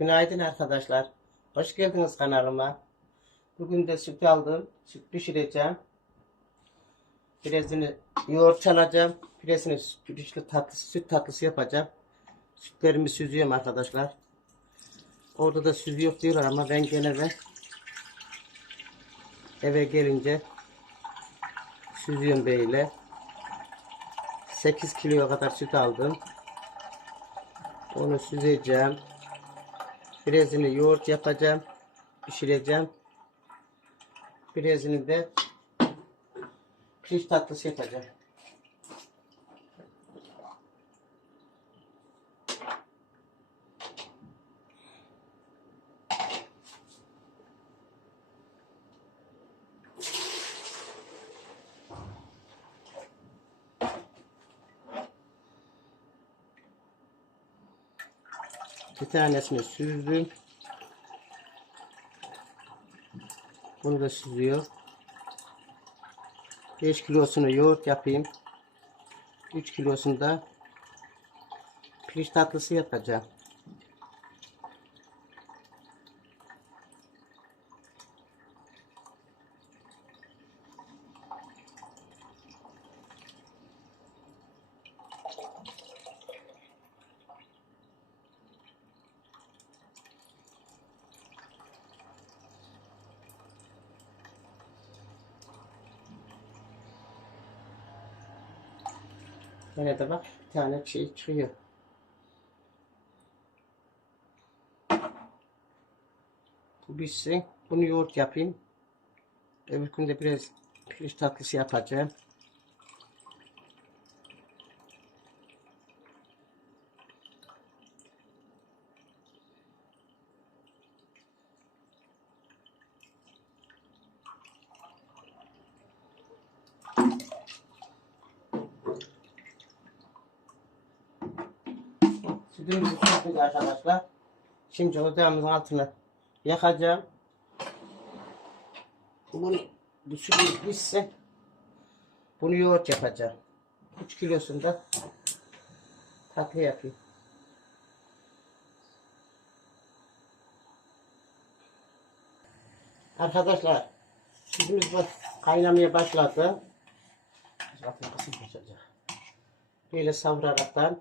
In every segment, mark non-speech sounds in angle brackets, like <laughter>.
Günaydın arkadaşlar. Hoş geldiniz kanalıma. Bugün de süt aldım. Süt pişireceğim. Birazını yoğurt çalacağım. Birazını sütlü tatlısı, süt tatlısı yapacağım. Sütlerimi süzüyorum arkadaşlar. Orada da süzü yok diyorlar ama ben gene de eve gelince süzüyorum böyle. 8 kiloya kadar süt aldım. Onu süzeceğim. Birazını yoğurt yapacağım. Pişireceğim. Birazını da pirinç tatlısı yapacağım. Bir tanesini süzdüm. Bunu da süzüyor. 5 kilosunu yoğurt yapayım. 3 kilosunu da pirinç tatlısı yapacağım. Yine de bak bir tane şey çıkıyor. Bu bitsin. Bunu yoğurt yapayım. Öbür gün de biraz pirinç tatlısı yapacağım. Sütümüzü sürdük arkadaşlar. Şimdi ocağımızın altını yakacağım. Bunu bu pişsin. Bunu yoğurt yapacağım. 3 kilosunda tatlı yapayım. Arkadaşlar sütümüz kaynamaya başladı. Bakın kısım kaçacak. Böyle savuraraktan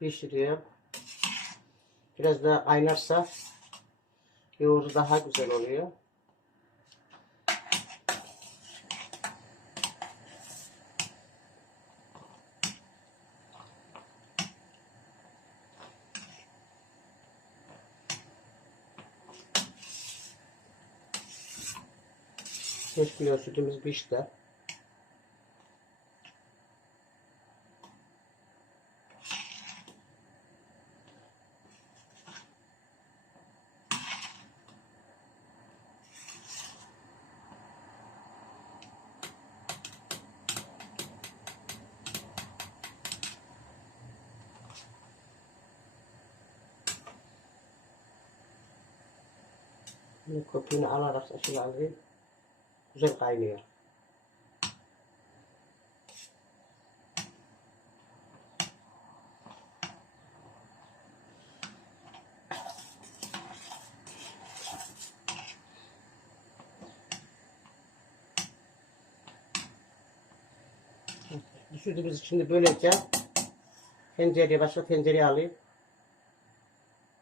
pişiriyorum. Biraz daha kaynarsa yoğurdu daha güzel oluyor. Beş kilo sütümüz pişti. Bunu köpüğünü alarak şunu alayım. Güzel kaynıyor. Sütümüzü şimdi böleceğim. Tencereye başka tencereye alayım.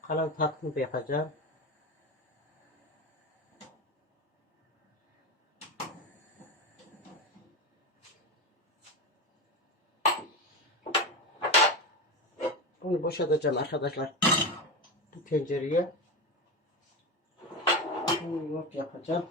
Kalan tatlını da yapacağım. Bunu boşaltacağım arkadaşlar. Bu tencereye. Bunu yoğurt yapacağım.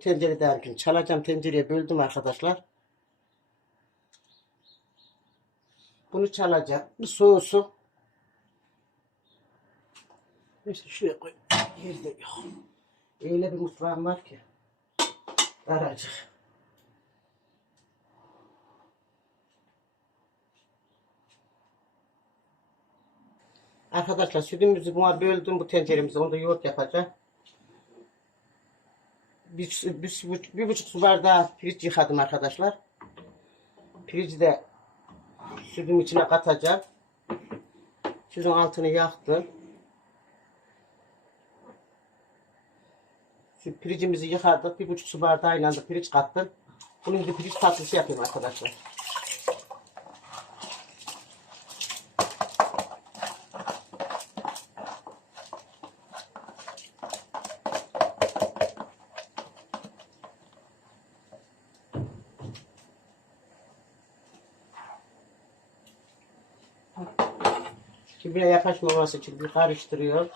Tencere derken çalacağım tencereye böldüm arkadaşlar. Bunu çalacağım. Bu soğusun. Neyse şuraya koy. Yerde yok. Öyle bir mutfağım var ki. Daracık. Arkadaşlar sütümüzü buna böldüm bu tenceremize. Onda yoğurt yapacağım. Bir, bir, su- bir buçuk su bardağı pirinç yıkadım arkadaşlar. Pirinci de sütün içine katacağım. Sütün altını yaktım. Şu pirincimizi yıkadık. Bir buçuk su bardağıyla da pirinç kattım. Bunun gibi pirinç tatlısı yapıyorum arkadaşlar. Birbirine yaklaşmaması için bir karıştırıyor.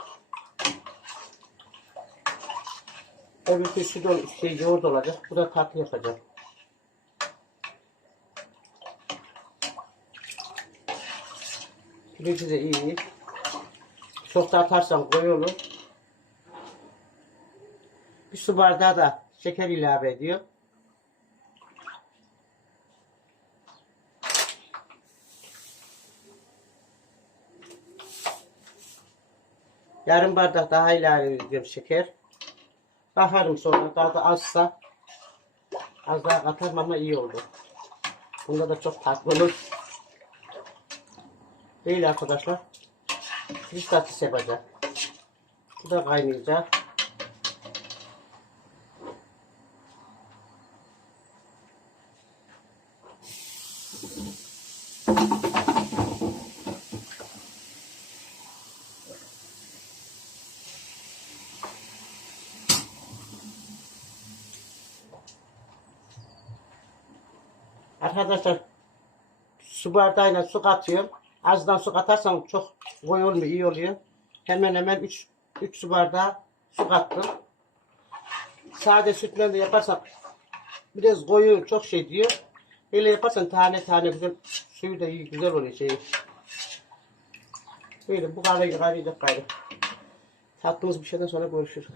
Öbür süt ol, şey yoğurt olacak. Bu da tatlı yapacak. Pirinci de iyi. Çok da atarsan koyu olur. Bir su bardağı da şeker ilave ediyor. Yarım bardak daha ilave şeker. Bakarım sonra daha da azsa az daha katarım ama iyi oldu. Bunda da çok tatlı olur. Değil arkadaşlar. Pirinç tatlısı yapacağım. Bu da kaynayacak. Arkadaşlar su bardağıyla su katıyorum. Azdan su katarsan çok koyu olmuyor, iyi oluyor. Hemen hemen 3 3 su bardağı su kattım. Sade sütle de yaparsan biraz koyu çok şey diyor. Böyle yaparsan tane tane güzel suyu da iyi güzel oluyor şey. Böyle bu kadar kaynayacak gayrı. Tattığımız bir şeyden sonra görüşürüz.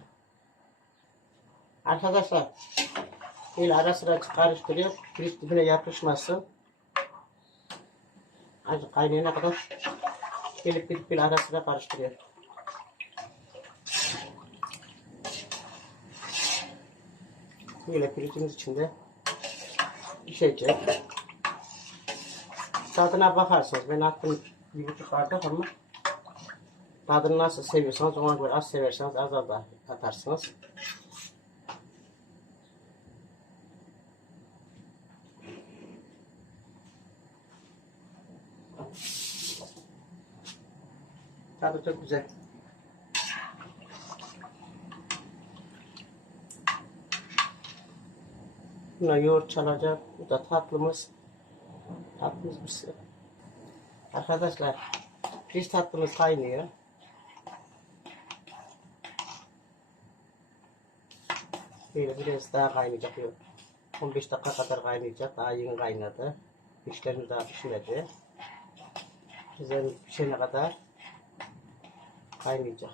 Arkadaşlar böyle ara sıra karıştırıyor. Pirinç dibine yapışmasın. Azıcık kaynayana kadar gelip gelip bir ara sıra karıştırıyor. Böyle pirincimiz içinde pişecek. Tadına bakarsanız ben attım bir buçuk bardak ama tadını nasıl seviyorsanız ona göre az severseniz az az da atarsınız. Tadı çok güzel. Buna yoğurt çalacak. Bu da tatlımız. Tatlımız bir şey. Arkadaşlar pirinç tatlımız kaynıyor. Böyle biraz daha kaynayacak. Yok. 15 dakika kadar kaynayacak. Daha yeni kaynadı. Pişlerimiz daha pişmedi. Güzel pişene kadar kaynayacak.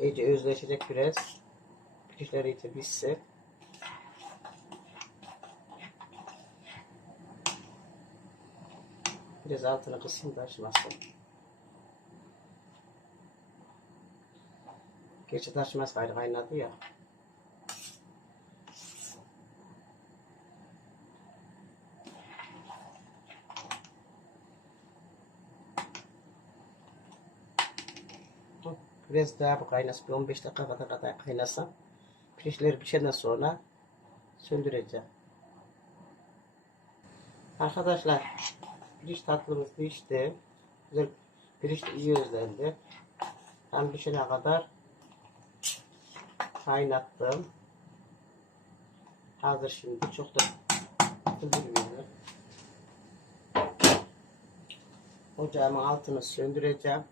İyice özleşecek biraz. Pirinçler iyice pişsin. Biraz altını kısın da açmasın. Gerçi taşmaz gayrı kaynadı ya. Biraz daha bu kaynasın. Bir 15 dakika kadar kadar kaynasın. Pirinçleri pişenden sonra söndüreceğim. Arkadaşlar pirinç tatlımız pişti. Güzel pirinç iyi özlendi. Tam pişene kadar kaynattım. Hazır şimdi çok da kızdırmıyor. Ocağımın altını söndüreceğim.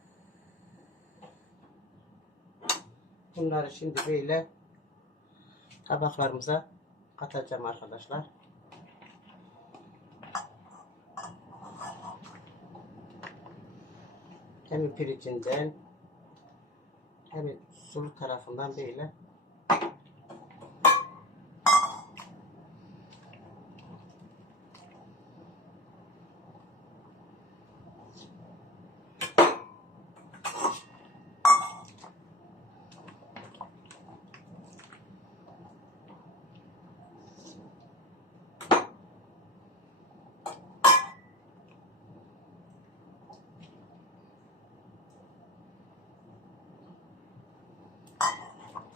Bunları şimdi böyle tabaklarımıza katacağım arkadaşlar. Hem pirincinden Hem sulu tarafından böyle Thank you.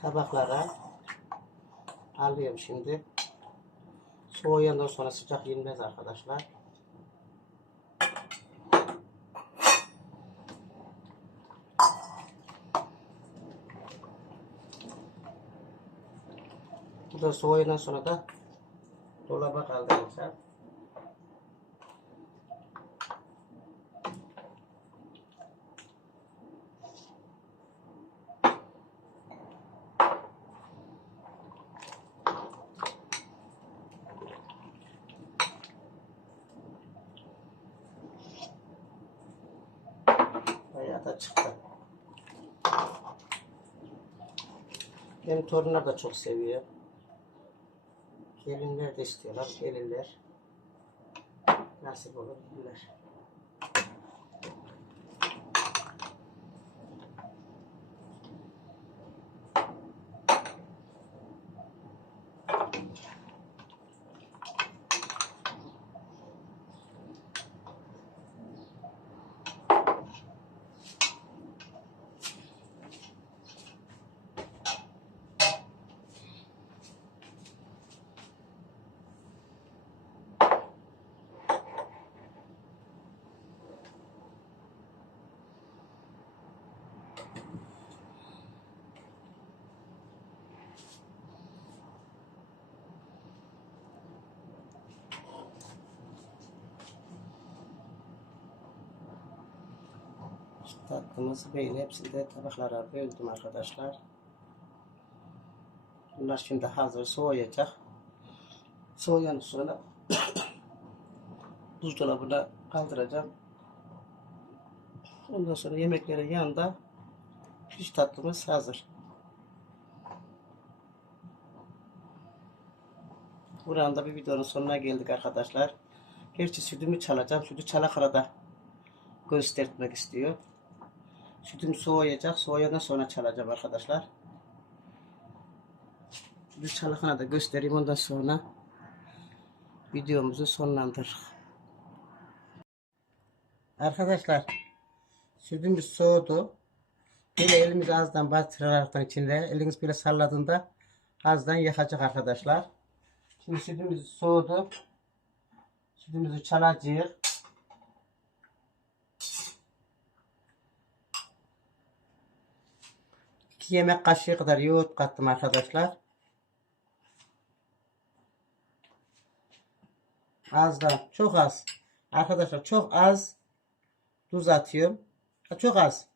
Tabaklara alıyorum şimdi. Soğuyandan sonra sıcak yenmez arkadaşlar. Bu da soğuyandan sonra da dolaba kaldıracağım. Torunlar da çok seviyor. Gelinler de istiyorlar. Gelinler. Nasip olur bilirler. Tatlımızı böyle hepsini de tabaklara böldüm arkadaşlar. Bunlar şimdi hazır soğuyacak. Soğuyan sonra <coughs> buzdolabına kaldıracağım. Ondan sonra yemeklerin yanında piş tatlımız hazır. Buradan da bir videonun sonuna geldik arkadaşlar. Gerçi sütümü çalacağım. Sütü çalakala da göstermek istiyor. Sütüm soğuyacak. Soğuyandan sonra çalacağım arkadaşlar. Sütü çalakana da göstereyim. Ondan sonra videomuzu sonlandırırız. Arkadaşlar sütümüz soğudu. Böyle elimizi azdan bastıraraktan içinde eliniz böyle salladığında azdan yakacak arkadaşlar. Şimdi sütümüz soğudu. Sütümüzü çalacağız. Yemek kaşığı kadar yoğurt kattım arkadaşlar. Azdan çok az. Arkadaşlar çok az tuz atıyorum. Çok az.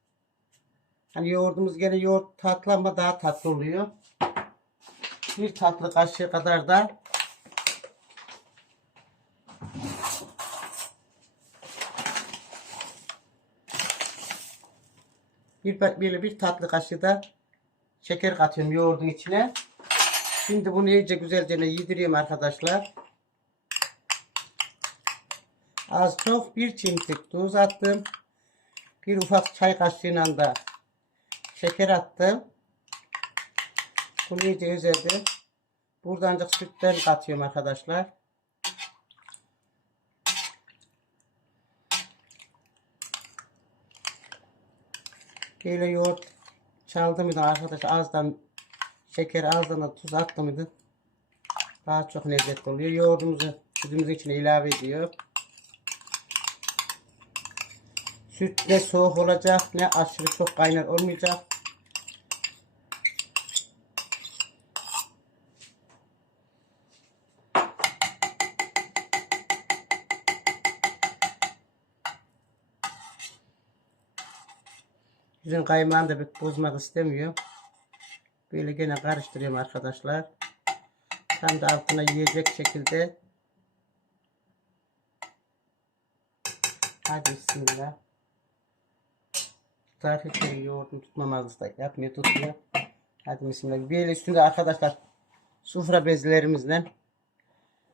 Hani yoğurdumuz gene yoğurt tatlı ama daha tatlı oluyor. Bir tatlı kaşığı kadar da bir böyle bir tatlı kaşığı da şeker katıyorum yoğurdun içine. Şimdi bunu iyice güzelce yediriyorum arkadaşlar. Az çok bir çimdik tuz attım. Bir ufak çay kaşığıyla da şeker attım. Bunu iyice üzerinde. Buradan da sütler katıyorum arkadaşlar. Böyle yoğurt çaldım mıydı arkadaşlar azdan şeker azdan da tuz attım mıydı daha çok lezzetli oluyor. Yoğurdumuzu sütümüzün içine ilave ediyor. Süt ne soğuk olacak ne aşırı çok kaynar olmayacak. Yüzün kaymağını da pek bozmak istemiyor. Böyle gene karıştırıyorum arkadaşlar. Tam da altına yiyecek şekilde. Hadi bismillah. tarif ediyor. Yoğurdunu tutmamazlık da yapmıyor tutuyor. Hadi bismillah. El üstünde arkadaşlar sufra bezlerimizle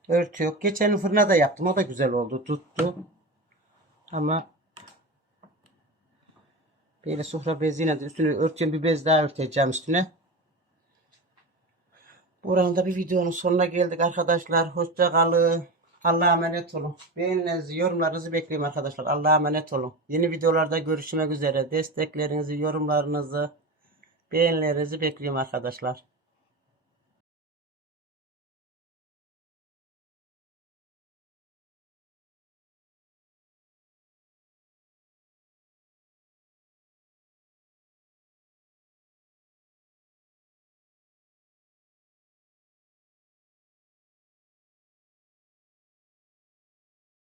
örtüyor. Geçen fırına da yaptım. O da güzel oldu. Tuttu. Ama böyle sufra beziyle üstünü örtüyorum. Bir bez daha örteceğim üstüne. Buranın da bir videonun sonuna geldik arkadaşlar. Hoşça kalın. Allah'a emanet olun. Beğeninizi, yorumlarınızı bekliyorum arkadaşlar. Allah'a emanet olun. Yeni videolarda görüşmek üzere. Desteklerinizi, yorumlarınızı, beğenilerinizi bekliyorum arkadaşlar.